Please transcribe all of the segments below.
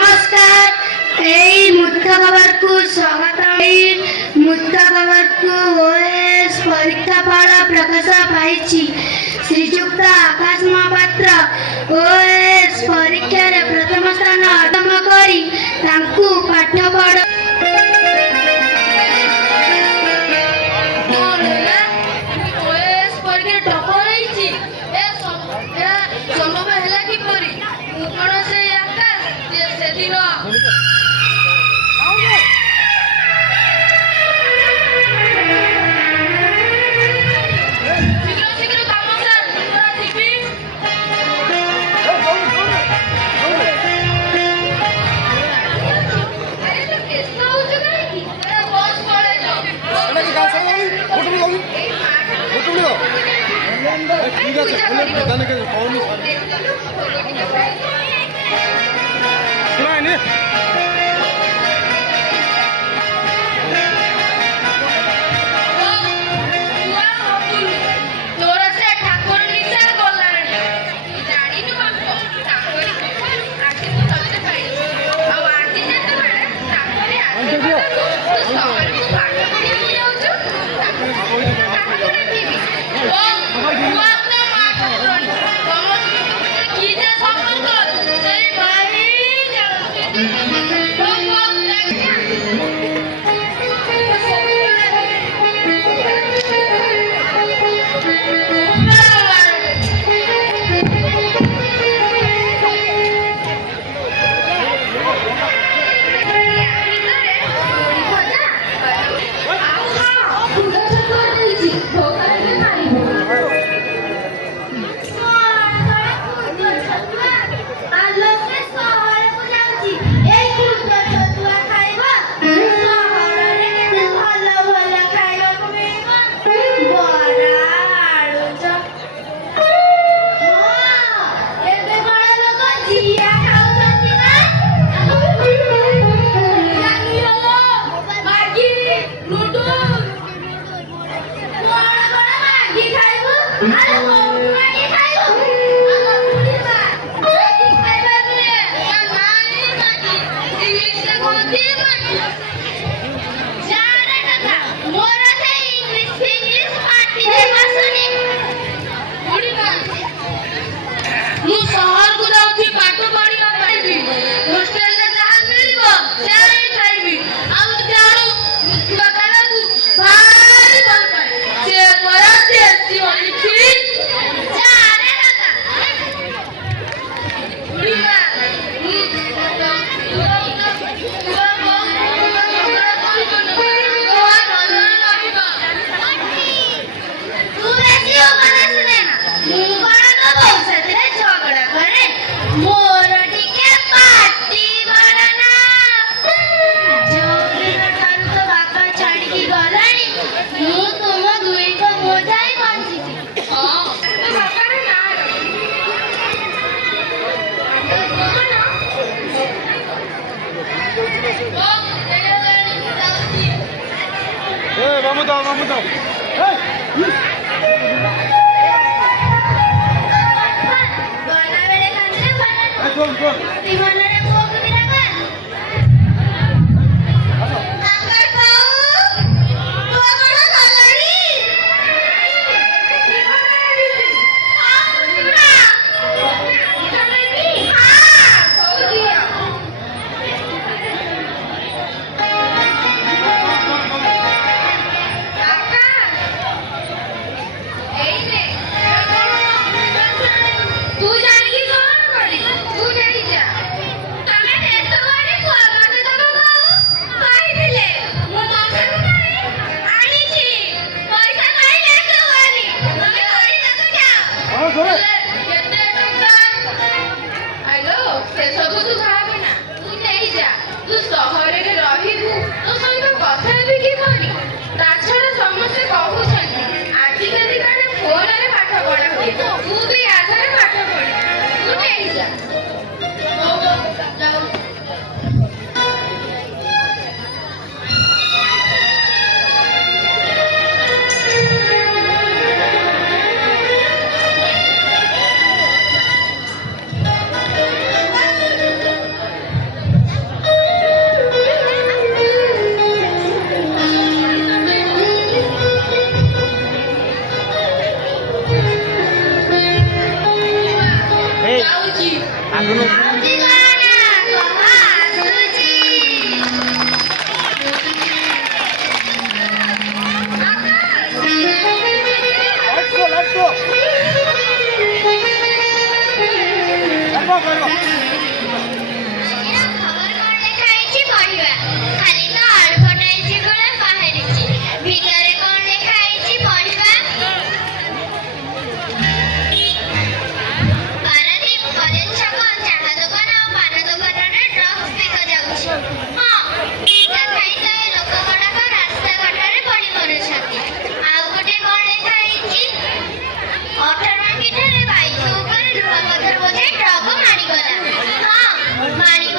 नमस्कार एई मुद्दा खबर को स्वागत मुद्दा खबर को ओएस परीक्षा फल प्रकाश पाई श्रीजुक्त आकाश महापात्र ओएस परीक्षा प्रथम स्थान अर्जन करी पाठ पढ़ ঠিক আছে জানে কে কওনি শুনাই নে vamos dar.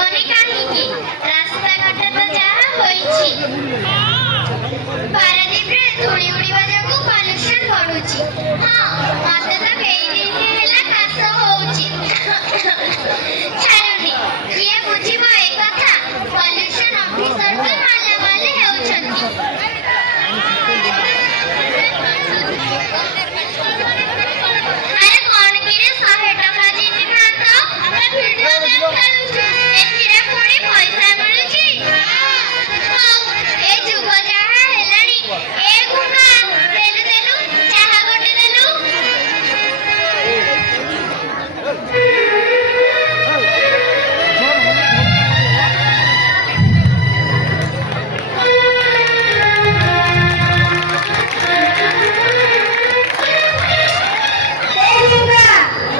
ଯିବନି କାହିଁକି? ରାସ୍ତାଘାଟ ତ ଯାହା ହୋଇଛି। ପାରାଦୀପରେ ଧୂଳି ଉଡ଼ିବା ଯୋଗୁଁ ପଲ୍ୟୁସନ ବଢୁଛି। ହଁ, ମତେ ତ କେଇଦିନ ହେଲା କାଶ ହଉଛି। ଛାଡ଼ନି, କିଏ ବୁଝିବ ଏ କଥା? ପଲ୍ୟୁସନ ଅଫିସର ତ ମାଲାମାଲ ହେଉଛନ୍ତି। ଆରେ କଣ କିରେ 100 ଟଙ୍କା ଜିତିଥାନ୍ତ? ଆମେ ଭିଡିଓ ଗେମ୍ ଖେଳୁଛୁ, ଏଥିରେ ପୁଣି ପଇସା ମିଳୁଛି। ହଉ, ଏ ଯୁଗ ଯାହା ହେଲାଣି। ଏ ଗୁଙ୍ଗା, ଦେଲୁ ଚାହା ଗୋଟେ ଦେଲୁ।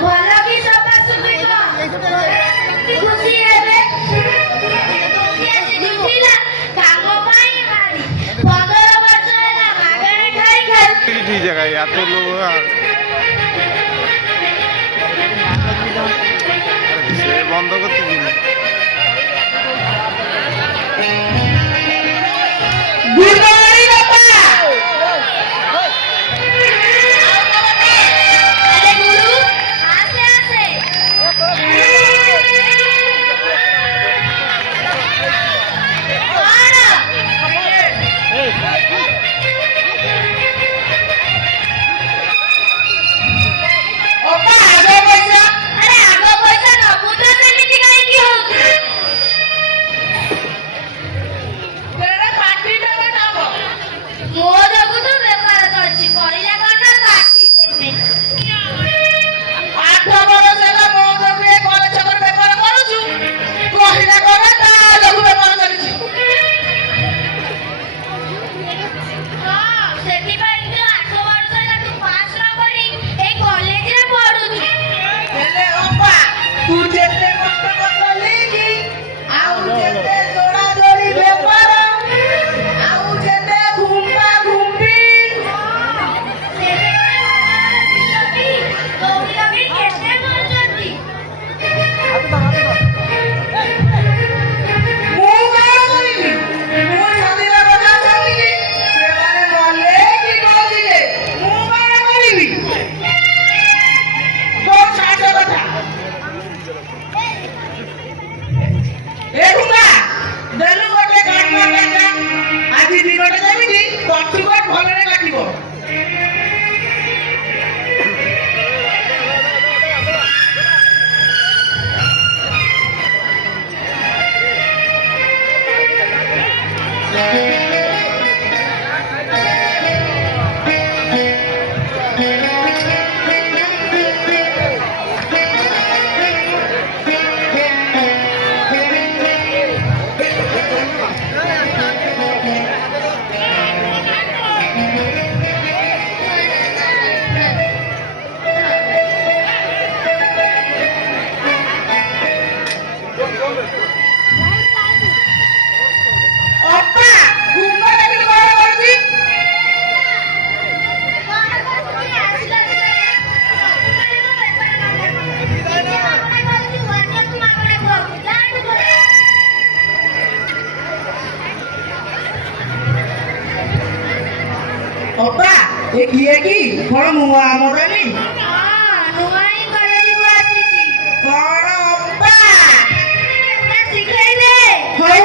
ଭଲ କି ସଫା ସୁବିଧା ଖୁସି ହେବେ। କାମ ପାଇଁ ମାରି 15 ବର୍ଷ ହେଲା ମାଗଣା ଖାଇ ଖାଇ ঠিক জায়গায় এত লোক সে বন্ধ করতে দিন গুরবাড়ি বাবা। আরে গুরু, আসে আসে। ଓପା ଆଗ ପଇସା। ଆରେ ଆଗ ପଇସା ନବୁ ତ ସେମିତି କାହିଁକି ହଉଛି? ମୋ ଯୋଗୁ ତ ବେପାର ଚାଲିଛି। କହିଲା କଣ ନା ପାଟି ଦେବେ। 8 ବର୍ଷ ହେଲା ମୋ ଯୋଗୁଁ ଏ କଲେଜ ଛକରେ ବେପାର କରୁଛୁ। କହିଲା କଣ ତା ଯୋଗୁଁ ବେପାର ଚାଲିଛି। ହଁ, ସେଥିପାଇଁ ତ 8 ବର୍ଷ ହେଲା ତୁ ପାସ୍ ନ କରି ଏଇ କଲେଜରେ ପଢୁଛୁ। ହେଲେ ଅପା, ତୁ ଯେତେ କଷ୍ଟ କଲି କି, ଆଉ ଯେତେ ଦୌଡ଼ା ଦୌଡ଼ି ବେପାର, ଆଉ ଯେତେ ଘୁମ୍ପା ଘୁମ୍ପି, ଦୌଡ଼ି କେତେ ମରୁଛନ୍ତି। ମୁଁ କଣ କରିବି? ମୁଁ ଛାତିରେ କଥା ଛାତିକି, ସେମାନେ ମଲେ କି ବଞ୍ଚିଲେ, ମୁଁ କଣ କରିବି? ବହୁତ ସାହାଯ୍ୟ କଥା। ଏ ଘୁଙ୍ଗା, ଦେଲୁ ଗୋଟେ କାଟୁଆ କାଟା। ଆଜି ଦିନଟା ଯେମିତି ପଛୁକୁ ଭଲରେ କାଟିବ। ଅପା, ଘୁଙ୍ଗା ଦେଖିଲୁ କଣ କରୁଛି? ଅପା, ଏ କିଏ କି? କଣ ନୂଆ ମଡେଲି? କଣ ଅପା? ହଉ,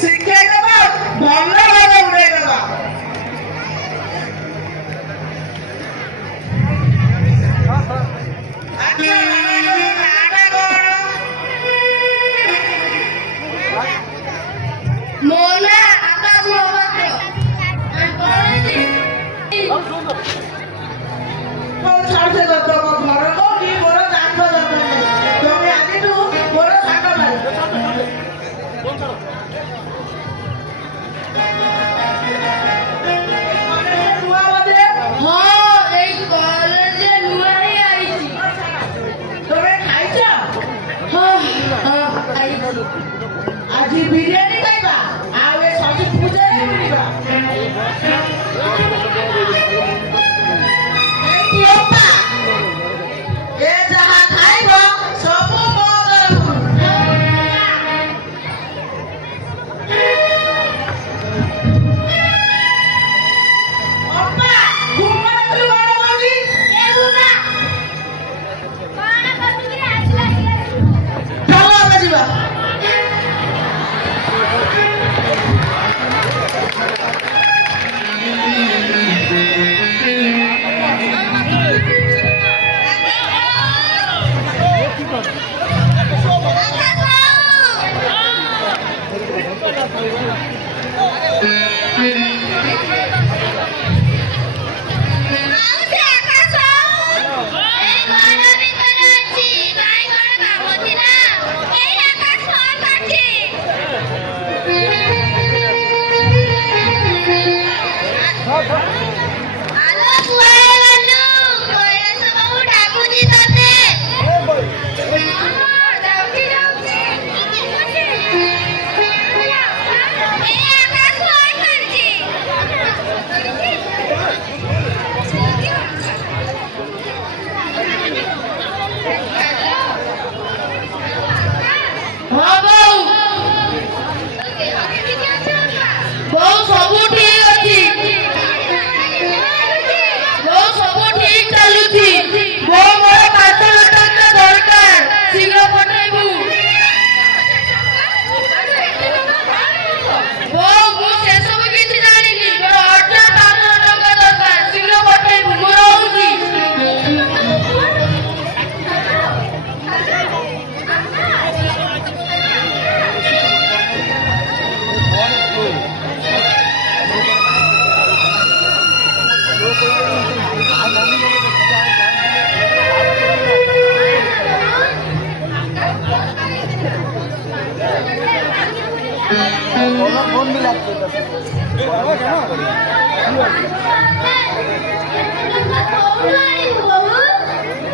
ଶିଖେଇଦବା, ଭଲ ଭାବେ ଉଡେଇଦବା। ଆଚ୍ଛା, ନାଁଟା କଣ? ମୋ ନାଁ ଆକାଶ ମହାପାତ୍ର। ହଉ, ଛାଡ ସେ କଥା। ମୋ ଘର କୋଉଠି, ମୋର କାଠ ଦରକାର ନାହିଁ। ତମେ ଆଜିଠୁ ମୋର ସାଙ୍ଗ ଭାଇ। ନୂଆ ବୋଧେ? ହଁ, ଏଇ କଲେଜରେ ନୂଆ ହିଁ ଆଇଛି। ତମେ ଖାଇଛ? ହଁ, ଆଇଛି। ଆଜି ବିରିୟାନୀ ଖାଇବା, ଆଉ ଏ ସରସ୍ୱତୀ ପୂଜାରେ ମିଳିବା। ଏଇ ଅପା, ଏ ଯାହା ଖାଇବ ସବୁ ମୋ ତରଫରୁ।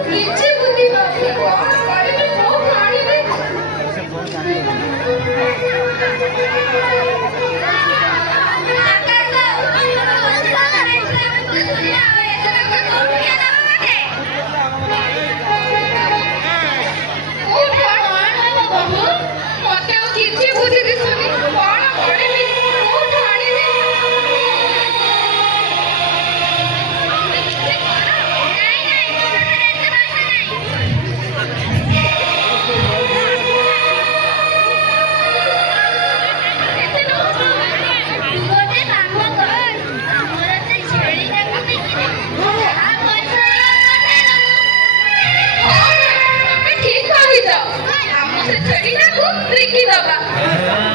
କିଛି ବୁଦ୍ଧି ନାହିଁ କଣ କରିବି କୋଉଠୁ ଆଣିବି ମତେ ଆଉ କିଛି ବୁଦ୍ଧି ଦିଶୁନି କଣ କରିବି କୋଉଠୁ ଆଣିବି ଗୋଟେ କାମ କର ଆମର ସେ ଛେଳିଟାକୁ ବିକିଦେ ଯାହା ପଇସା ତମେ ଠିକ କହିଛ ଆମ ସେ ଛେଳିଟାକୁ ବିକିଦବା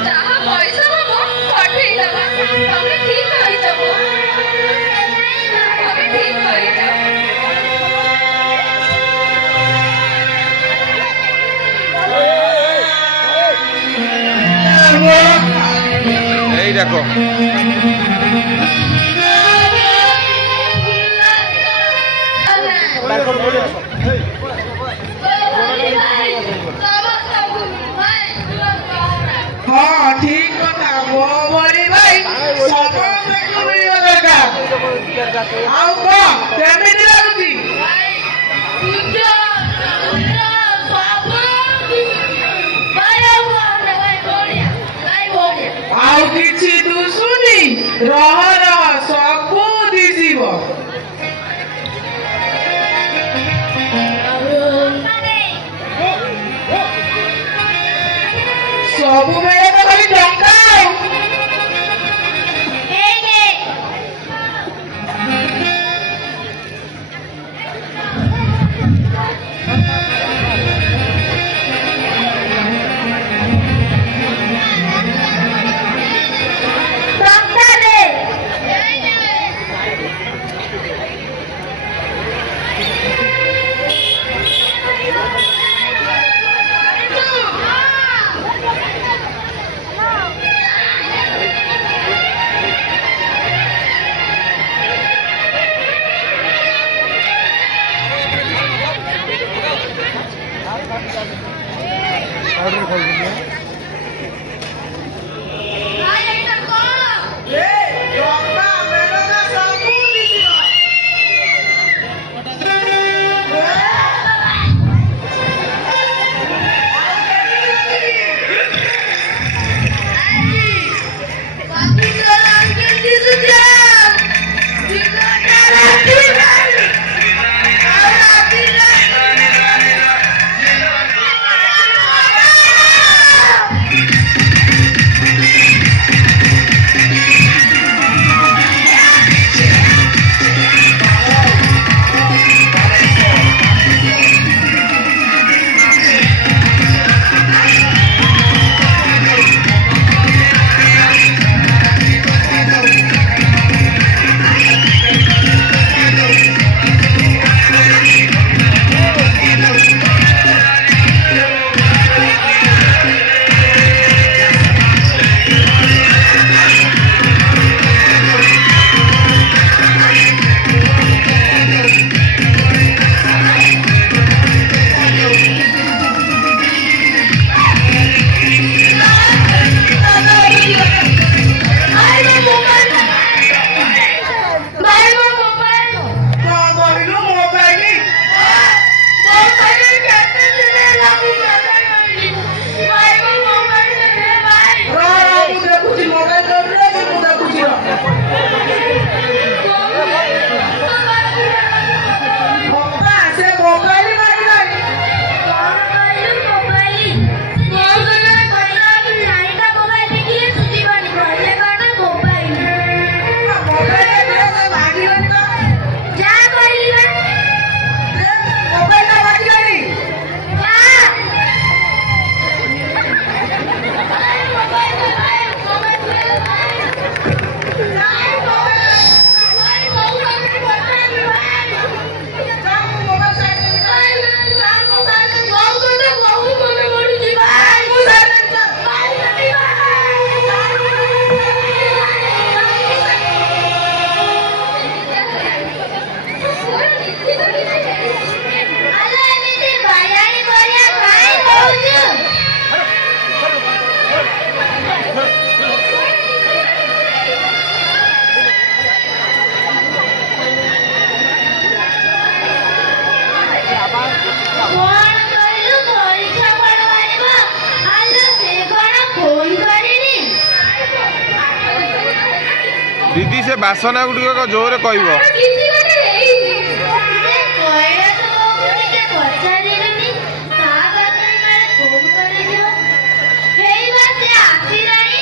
ଯାହା ପଇସା ହବ ପଠେଇଦବା ତମେ ଠିକ କହିଛ ତମେ ଠିକ କହିଛ এই দেখো ହଁ ଠିକ କଥା ମୋ ଭଳି ଭାଇ ସମସ୍ତଙ୍କୁ ମିଳିବା ଦରକାର ଆଉ କଣ କେମିତି ଲାଗୁଛି ଆଉ କିଛି ଦୁଶୁନି ରହ ରହ ସବୁ ଦିଶିବ ସବୁବେଳେ ତ ଖାଲି ଟଙ୍କା ଆଉ ଦିଦି ସେ ବାସନା ଗୁଡ଼ିକ ଜୋରରେ କହିବ। କିଛି ଗୋଟେ ହେଇଛି ସେ କୈଳାସକୁ ଟିକେ ପଚାରିଲୁନି ତା ପାଖରେ କାଳେ ଫୋନ କରିଦିଅ ହେଇବା ସେ ଆସିଲାଣି।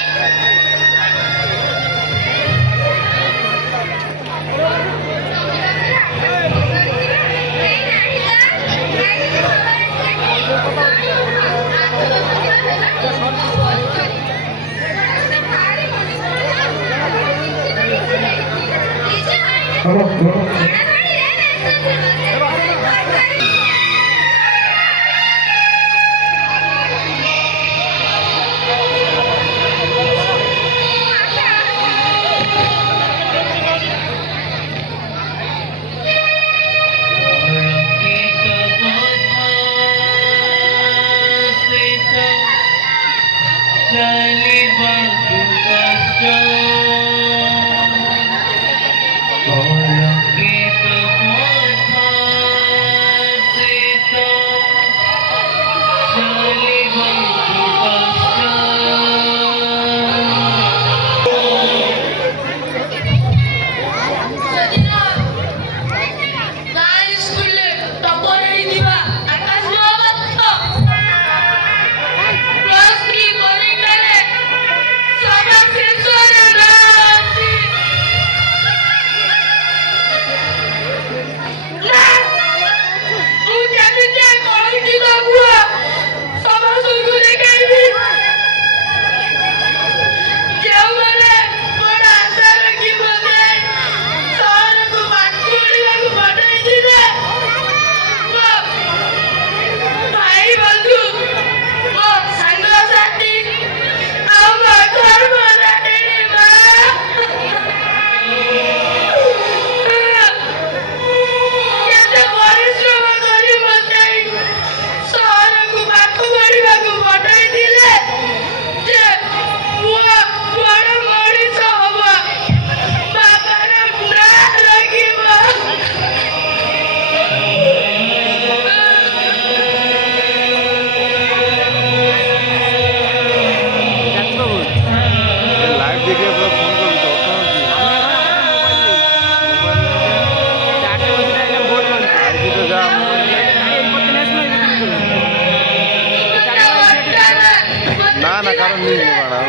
ना कारण नहीं बाड़ा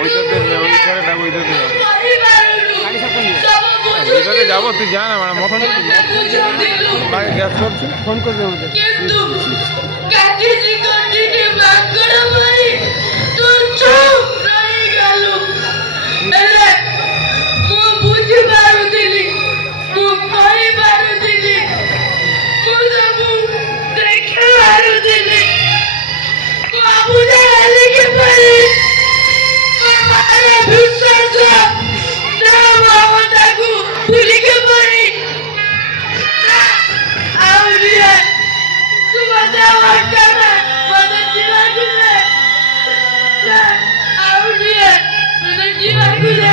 ওইটাতে ওইখানে না ওইটাতে ওইটাতে যাবো তুই যা না বাড়া মতন ভাই গ্যাস করছি ফোন করবে আমাদের কিন্তু কাটিজি কাটিজি বাগড়া মারি তোর চোখ রই গেল এলে মু বুঝি পারুଥିଲି মু কই পারুଥିଲି মু ସବୁ ଦେଖି ପାରୁଥିଲି ବାବୁରେ ହେଲିକି ପାରି ମାର ବିଶ୍ୱାସ ନା ମମତାକୁ ଭୁଲିକି ପାରି ଆଉ ରିଏ ତୁ ମତେ ଅଟକା ମତେ ଯିବାକୁ ଦେ ଆଉ ରିଏ ମତେ ଯିବାକୁ ଦେ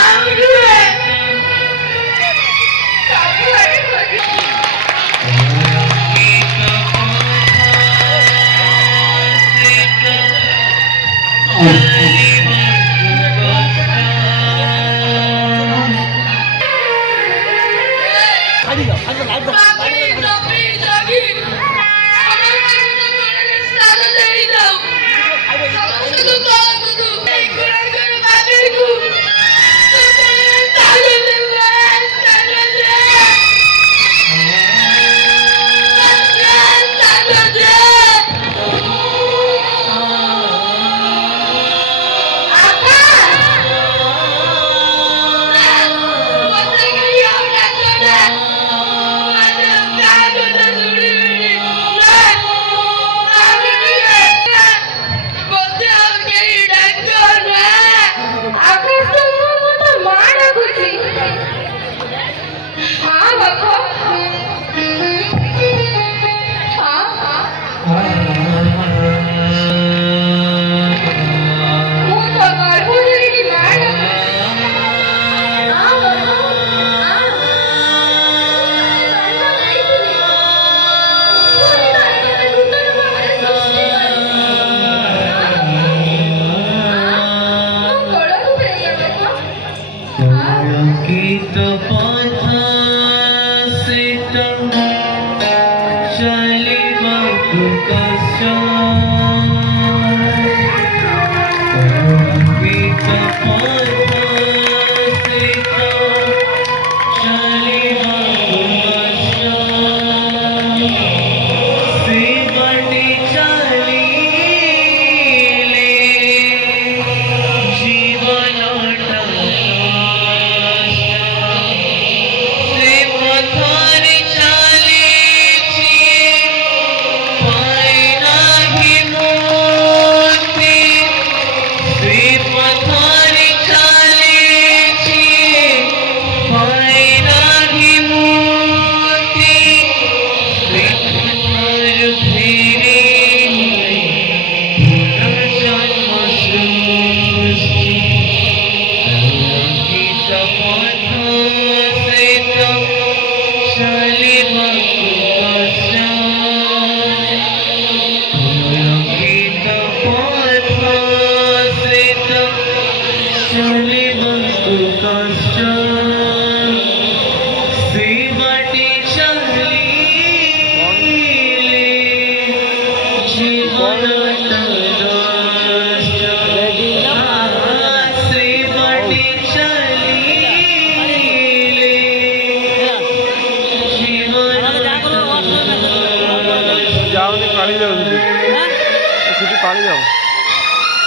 ଆଉ ରିଏ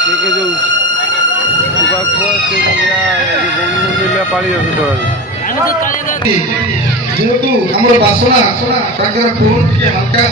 କିଏ ଯେଉଁ ସୁବାସ ବୋଷ ସେ ବଙ୍ଗିଲା ପାଳି ଅଛି ଧରାଯାଏ। ଯେହେତୁ ଆମର ବାସନା ତାଙ୍କର ଫୋନ୍ ଟିକେ ହାଲକା